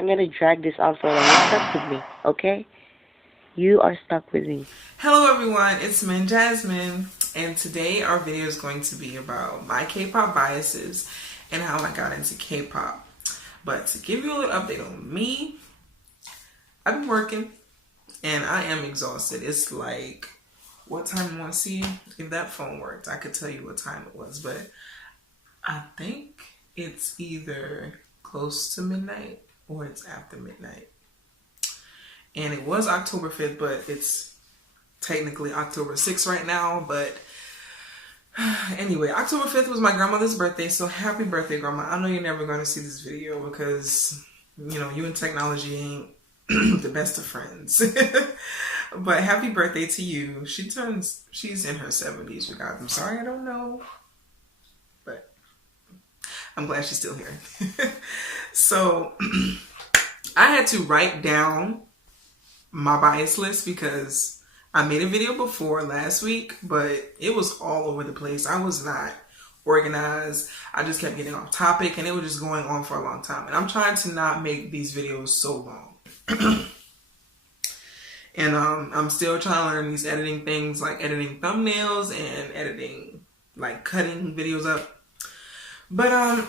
I'm gonna drag this out so long. You're stuck with me, okay? You are stuck with me. Hello everyone, it's Min Jasmine, and today our video is going to be about my K-pop biases and how I got into K-pop. But to give you a little update on me, I've been working and I am exhausted. It's like, what time you want to see? If that phone worked, I could tell you what time it was, but I think it's either close to midnight or it's after midnight. And it was October 5th, but it's technically October 6th right now. But anyway, October 5th was my grandmother's birthday, so happy birthday, Grandma. I know you're never going to see this video because, you know, you and technology ain't the best of friends. But happy birthday to you. She's in her 70s, you guys. I'm sorry, I don't know. But I'm glad she's still here. So I had to write down my bias list because I made a video before last week, but it was all over the place. I was not organized. I just kept getting off topic and it was just going on for a long time. And I'm trying to not make these videos so long. And I'm still trying to learn these editing things, like editing thumbnails and editing, like cutting videos up. But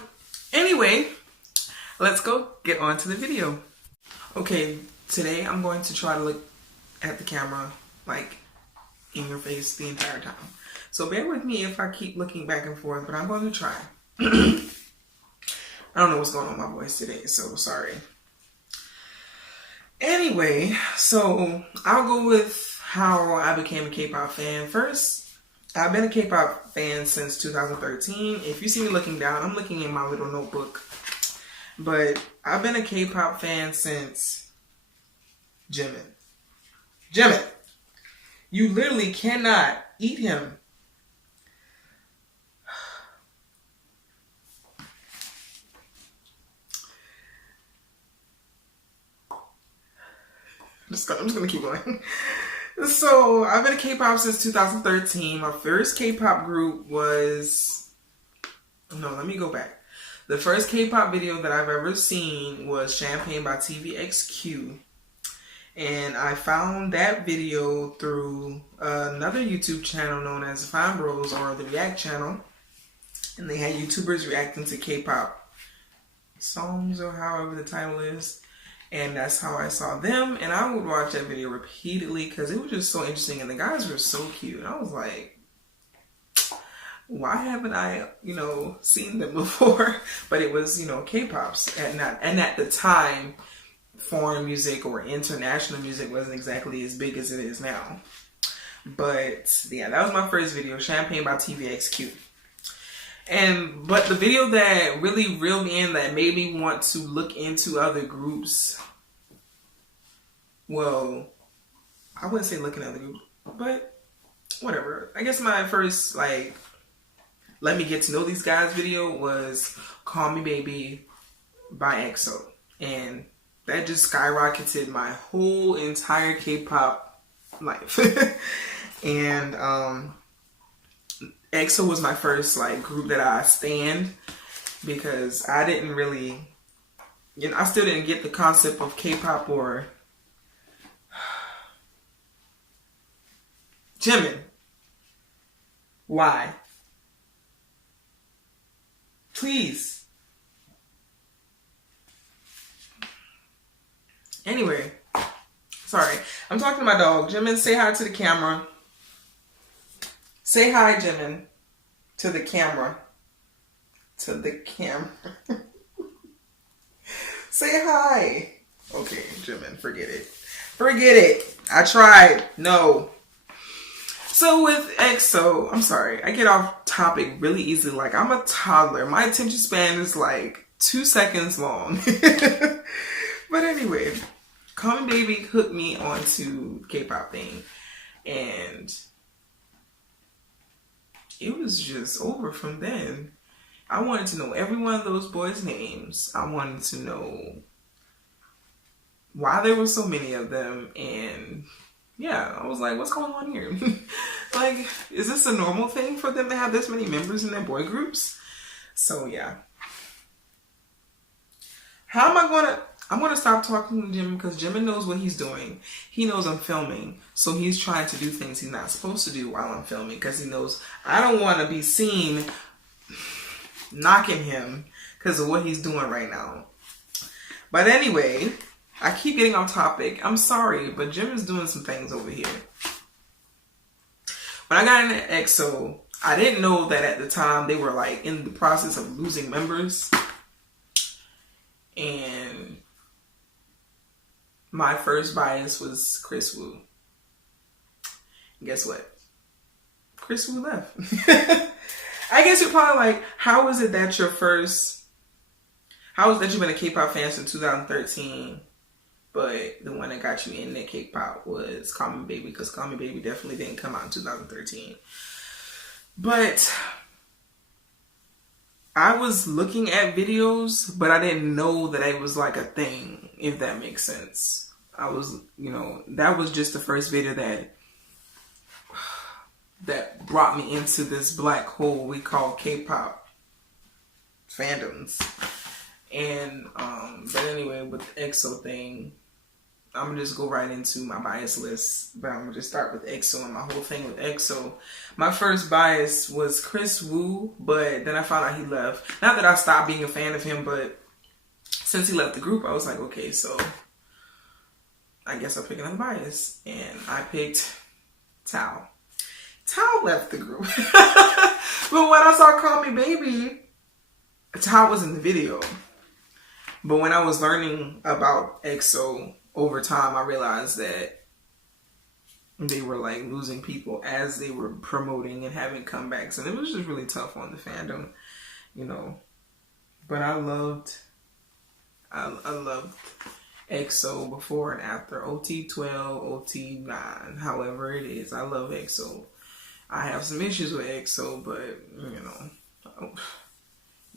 anyway, let's go get on to the video. Okay, today I'm going to try to look at the camera like in your face the entire time. So bear with me if I keep looking back and forth, but I'm going to try. I don't know what's going on with my voice today, so sorry. Anyway, so I'll go with how I became a K-pop fan. First, I've been a K-pop fan since 2013. If you see me looking down, I'm looking in my little notebook. But I've been a K-pop fan since Jimin. Jimin, you literally cannot eat him. I'm just gonna keep going. So I've been a K-pop since 2013. My first K-pop group was, no, let me go back. The first K-pop video that I've ever seen was Champagne by TVXQ. And I found that video through another YouTube channel known as Fine Bros, or the React channel. And they had YouTubers reacting to K-pop songs, or however the title is. And that's how I saw them. And I would watch that video repeatedly because it was just so interesting. And the guys were so cute. And I was like, why haven't I, seen them before? But it was, K-pops. And at the time, foreign music or international music wasn't exactly as big as it is now. But yeah, that was my first video, Champagne by TVXQ. But the video that really reeled me in, that made me want to look into other groups, well, I wouldn't say look at other groups, but whatever. I guess my first, let me get to know these guys video was Call Me Baby by EXO. And that just skyrocketed my whole entire K-pop life. And EXO was my first group that I stand, because I didn't really, I still didn't get the concept of K-pop or Jimin. Why? Please. Anyway, sorry. I'm talking to my dog. Jimin, say hi to the camera. Say hi, Jimin, to the camera. To the camera. Say hi. Okay, Jimin, forget it. Forget it. I tried. No. So with EXO, I'm sorry, I get off topic really easily. Like, I'm a toddler. My attention span is 2 seconds long. But anyway, Call Me Baby hooked me onto K-pop thing. And it was just over from then. I wanted to know every one of those boys' names. I wanted to know why there were so many of them. And yeah, I was like, what's going on here? Is this a normal thing for them to have this many members in their boy groups? So yeah. How am I going to... I'm going to stop talking to Jimin because Jimin knows what he's doing. He knows I'm filming. So he's trying to do things he's not supposed to do while I'm filming because he knows I don't want to be seen knocking him because of what he's doing right now. But anyway, I keep getting off topic. I'm sorry, but Jimin's doing some things over here. When I got into EXO, I didn't know that at the time they were like in the process of losing members. And my first bias was Chris Wu. And guess what? Chris Wu left. I guess you're probably like, how is it that you've been a K-pop fan since 2013, but the one that got you into K-pop was Call Me Baby, because Call Me Baby definitely didn't come out in 2013. But I was looking at videos, but I didn't know that it was like a thing, if that makes sense. I was, that was just the first video that brought me into this black hole we call K-pop fandoms. And, but anyway, with the EXO thing, I'm gonna just go right into my bias list, but I'm gonna just start with EXO and my whole thing with EXO. My first bias was Chris Wu, but then I found out he left. Not that I stopped being a fan of him, but since he left the group, I was like, okay, so I guess I'll pick another bias. And I picked Tao. Tao left the group. But when I saw Call Me Baby, Tao was in the video. But when I was learning about EXO over time, I realized that they were like losing people as they were promoting and having comebacks. And it was just really tough on the fandom, But I loved EXO before and after. OT12, OT9, however it is. I love EXO. I have some issues with EXO, but,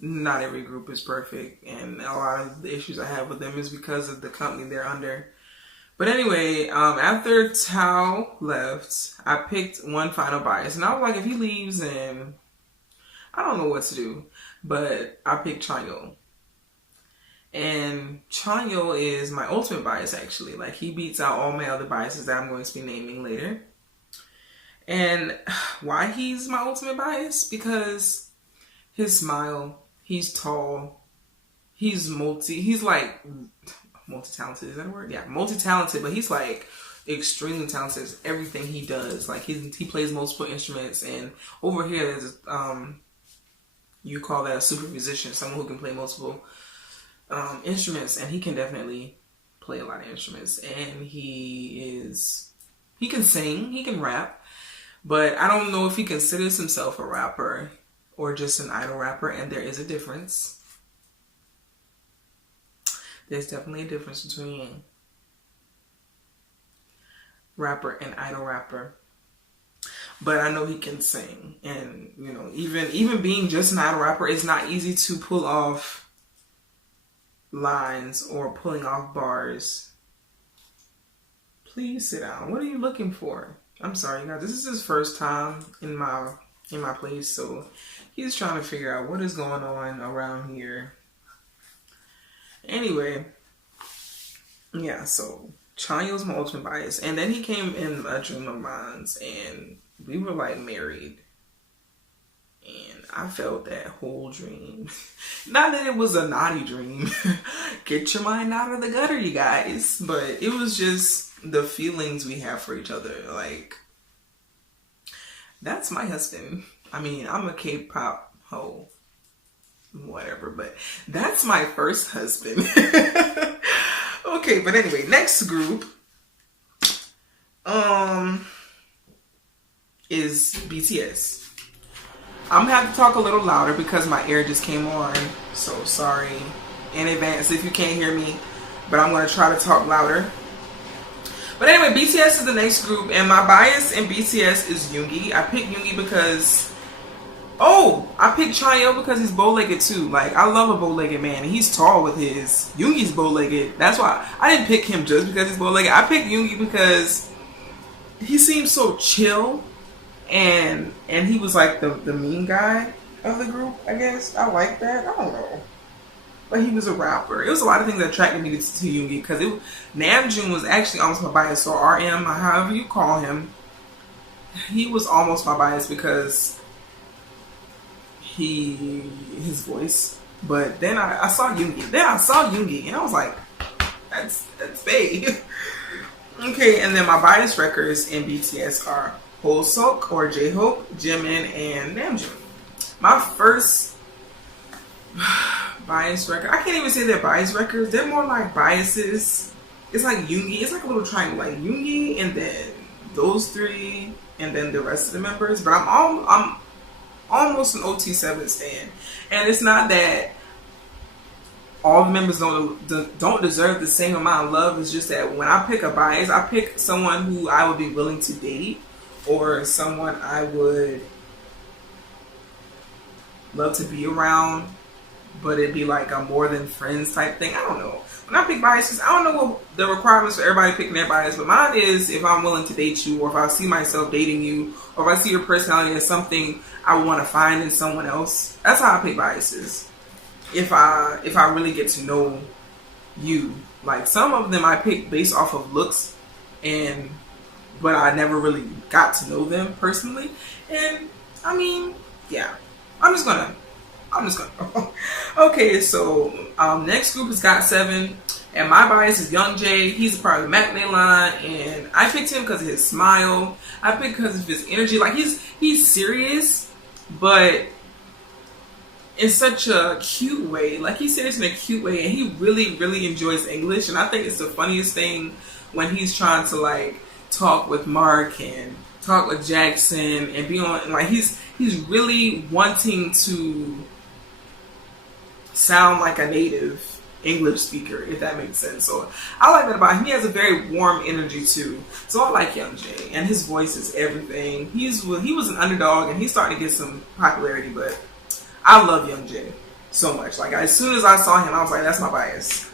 not every group is perfect, and a lot of the issues I have with them is because of the company they're under. But anyway, after Tao left, I picked one final bias, and I was like, if he leaves, then I don't know what to do. But I picked Chanyeol. And Chanyeol is my ultimate bias, actually. Like, he beats out all my other biases that I'm going to be naming later. And why he's my ultimate bias? Because his smile, he's tall, he's like multi-talented, is that a word? Yeah, multi-talented, but he's like extremely talented at everything he does. Like he plays multiple instruments, and over here there's you call that a super musician, someone who can play multiple instruments, and he can definitely play a lot of instruments. And he can sing, he can rap, but I don't know if he considers himself a rapper or just an idol rapper, and there is a difference. There's definitely a difference between rapper and idol rapper. But I know he can sing, and even being just an idol rapper, it's not easy to pull off lines or pulling off bars. Please sit down. What are you looking for? I'm sorry, you guys. This is his first time in my place, so he's trying to figure out what is going on around here. Anyway, yeah, so Chanyeol's my ultimate bias. And then he came in a dream of mine, and we were like married. And I felt that whole dream. Not that it was a naughty dream. Get your mind out of the gutter, you guys. But it was just the feelings we have for each other. Like, that's my husband. I mean, I'm a K-pop hoe, whatever, but that's my first husband. Okay, but anyway, next group is BTS. I'm gonna have to talk a little louder because my ear just came on, so sorry in advance if you can't hear me, but I'm gonna try to talk louder. But anyway, BTS is the next group, and my bias in BTS is Yoongi. I picked Yoongi because, I picked Chanyeol because he's bow-legged too. Like, I love a bow-legged man, and he's tall with his. Yoongi's bow-legged. That's why I didn't pick him just because he's bow-legged. I picked Yoongi because he seems so chill, and he was like the mean guy of the group, I guess. I like that. I don't know. but he was a rapper. It was a lot of things that attracted me to Yoongi because Namjoon was actually almost my bias. So RM, however you call him, he was almost my bias because his voice. But then I saw Yoongi. Then I saw Yoongi, and I was like, that's Bae. Okay, and then my bias records in BTS are Hoseok or J-Hope, Jimin, and Namjoon. My first bias record, I can't even say they're bias records. They're more like biases. It's like Yoongi. It's like a little triangle, like Yoongi, and then those three, and then the rest of the members. But I'm almost an OT7 stan, and it's not that all the members don't deserve the same amount of love. It's just that when I pick a bias, I pick someone who I would be willing to date, or someone I would love to be around, but it'd be like a more than friends type thing. I don't know. When I pick biases, I don't know what the requirements for everybody picking their bias, but mine is if I'm willing to date you, or if I see myself dating you, or if I see your personality as something I want to find in someone else. That's how I pick biases. If I really get to know you, like some of them I pick based off of looks, but I never really got to know them personally. And I mean, yeah, I'm just gonna. Okay, so next group is GOT7, and my bias is Young Jae. He's a part of the MACNA line, and I picked him because of his smile. I picked because of his energy. Like he's serious, but in such a cute way. Like he's serious in a cute way, and he really, really enjoys English. And I think it's the funniest thing when he's trying to like talk with Mark and talk with Jackson and be on. Like he's really wanting to sound like a native English speaker, if that makes sense. So I like that about him. He has a very warm energy too. So I like Young Jae, and his voice is everything. He was an underdog, and he's starting to get some popularity, but I love Young Jae so much. Like as soon as I saw him, I was like, that's my bias.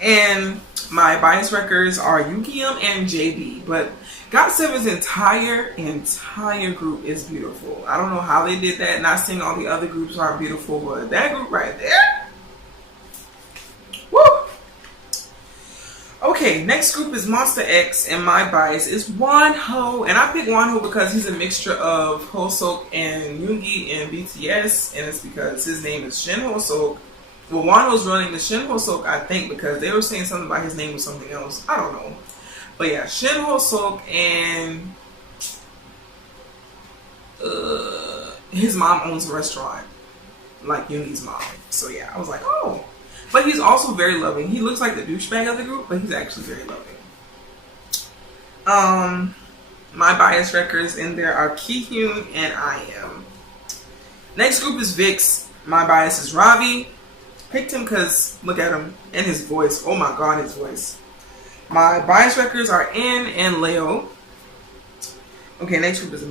And my bias records are Yukiyum and JB, but GOT7's entire group is beautiful. I don't know how they did that. Not saying all the other groups aren't beautiful, but that group right there, woo! Okay, next group is Monster X, and my bias is Wonho. And I picked Wonho because he's a mixture of Hoseok and Yoongi in BTS, and it's because his name is Shin Hoseok. Well, Wonho's running the Shin Hoseok, I think, because they were saying something about his name was something else. I don't know. But yeah, Shin Hoseok, and his mom owns a restaurant, like Yoongi's mom. So yeah, I was like, oh. But he's also very loving. He looks like the douchebag of the group, but he's actually very loving. My bias records in there are Kihyun and I.M. Next group is VIX. My bias is Ravi. Picked him because, look at him, and his voice. Oh my god, his voice. My bias records are In and Leo. Okay, next group is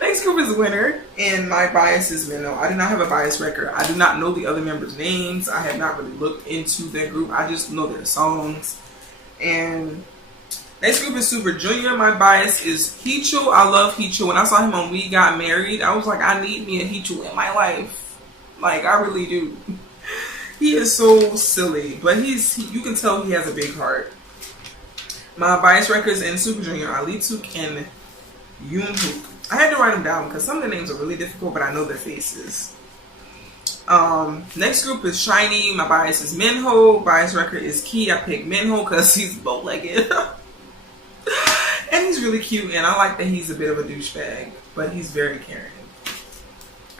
next group is Winner, and my bias is Minho. I do not have a bias record. I do not know the other members' names. I have not really looked into their group. I just know their songs. And next group is Super Junior. My bias is Hicho. I love Hicho. When I saw him on We Got Married, I was like, I need me a Hicho in my life. Like, I really do. He is so silly, but you can tell he has a big heart. My bias records in Super Junior are Lee Tuk and Yoonhook. I had to write them down because some of the names are really difficult, but I know their faces. Next group is Shiny. My bias is Minho. Bias record is Key. I picked Minho because he's bow-legged. And he's really cute, and I like that he's a bit of a douchebag, but he's very caring.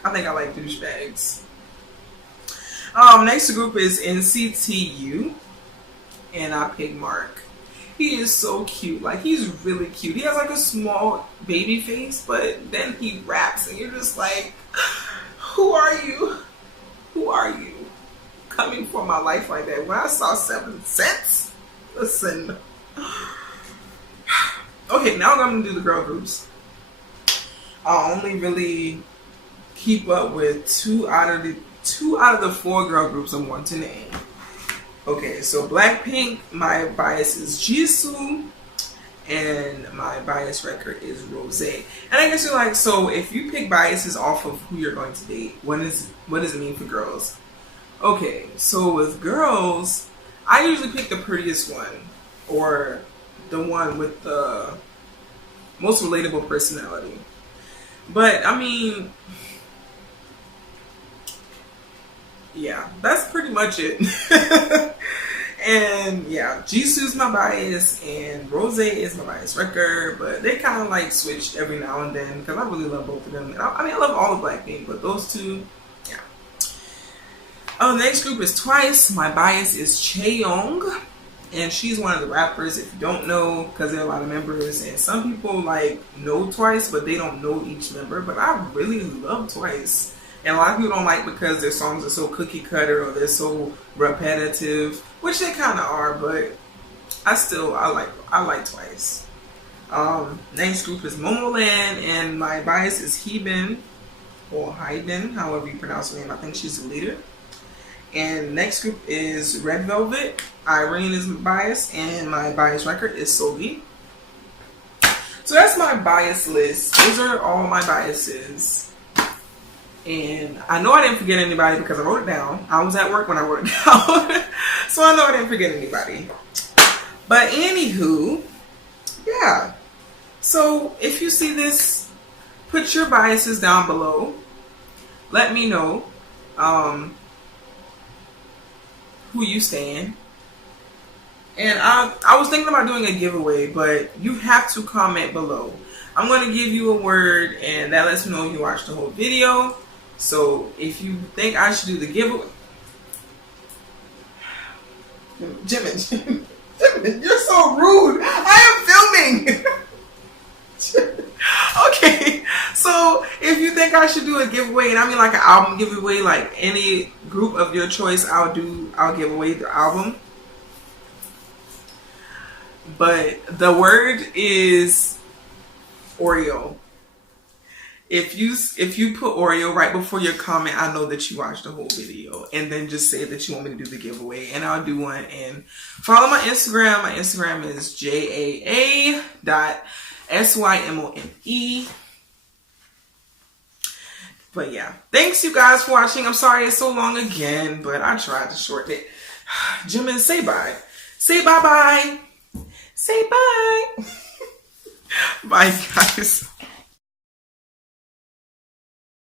I think I like douchebags. Next group is NCTU, and I picked Mark. He is so cute. Like, he's really cute. He has like a small baby face, but then he raps, and you're just like, who are you? Who are you? Coming for my life like that. When I saw 7 Cents, listen. Okay, now I'm going to do the girl groups. I only really keep up with two out of the 4 girl groups I want to name. Okay, so Blackpink, my bias is Jisoo, and my bias record is Rosé. And I guess you're like, so if you pick biases off of who you're going to date, what does it mean for girls? Okay, so with girls, I usually pick the prettiest one or the one with the most relatable personality. But I mean, yeah, that's pretty much it. And yeah, Jisoo's my bias and Rose is my bias record, but they kind of like switch every now and then because I really love both of them. And I mean, I love all the Blackpink, but those two, yeah. Oh, the next group is Twice. My bias is Chaeyoung, and she's one of the rappers. If you don't know, because there are a lot of members, and some people like know Twice, but they don't know each member. But I really love Twice, and a lot of people don't like because their songs are so cookie cutter or they're so repetitive, which they kind of are. But I like Twice. Next group is Momoland, and my bias is Heebin or Hyben, however you pronounce her name. I think she's the leader. And next group is Red Velvet. Irene is my bias, and my bias record is Sogi. So that's my bias list. Those are all my biases. And I know I didn't forget anybody because I wrote it down. I was at work when I wrote it down. So I know I didn't forget anybody. But anywho, yeah. So if you see this, put your biases down below. Let me know. Who you stand. And I was thinking about doing a giveaway, but you have to comment below. I'm going to give you a word, and that lets me know you watched the whole video. So if you think I should do the giveaway, Jimin, you're so rude. I am filming. Okay, so if you think I should do a giveaway, and I mean like an album giveaway, like any group of your choice, I'll give away the album. But the word is Oreo. If you put Oreo right before your comment, I know that you watched the whole video. And then just say that you want me to do the giveaway, and I'll do one. And follow my Instagram. My Instagram is JAA.SYMONE. But yeah, thanks you guys for watching. I'm sorry it's so long again, but I tried to shorten it. Jimin, say bye. Say bye-bye. Say bye. Bye, guys.